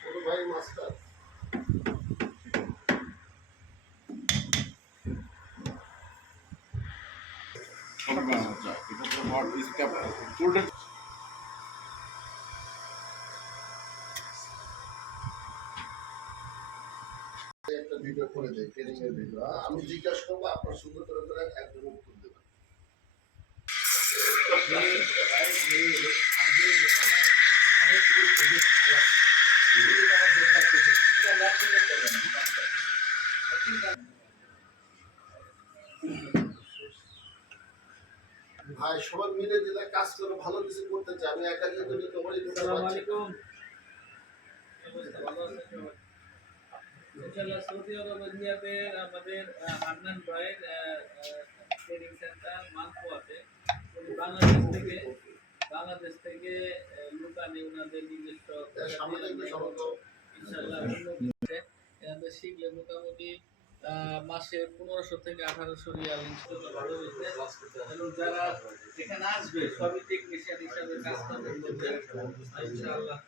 ছোট ভাই মাস্টার একটা ভিডিও করে দেয় ট্রেনিং এর ভিডিও আমি জিজ্ঞাসা করবো আপনার সুন্দর করে একজন উত্তর দেবেন ভাই সবাই মিলে যেটা কাজ করে ভালো কিছু করতে চাই আমি একা যেহেতু নিতে পারি সৌদি আরবের আমাদের হান্নান ভাইয়ের ট্রেনিং সেন্টার মানকোয়াতে বাংলাদেশ থেকে লুকানি ওনাদের নিজস্ব ইনশাআল্লাহ এনাদের শিখলে মোটামুটি মাসে 1500 থেকে 1800 রিয়াল ইনশাআল্লাহ ভালো হয়েছে এবং যারা এখানে আসবে সবই টেকনিশিয়ান হিসাবে কাজ করবে ইনশাআল্লাহ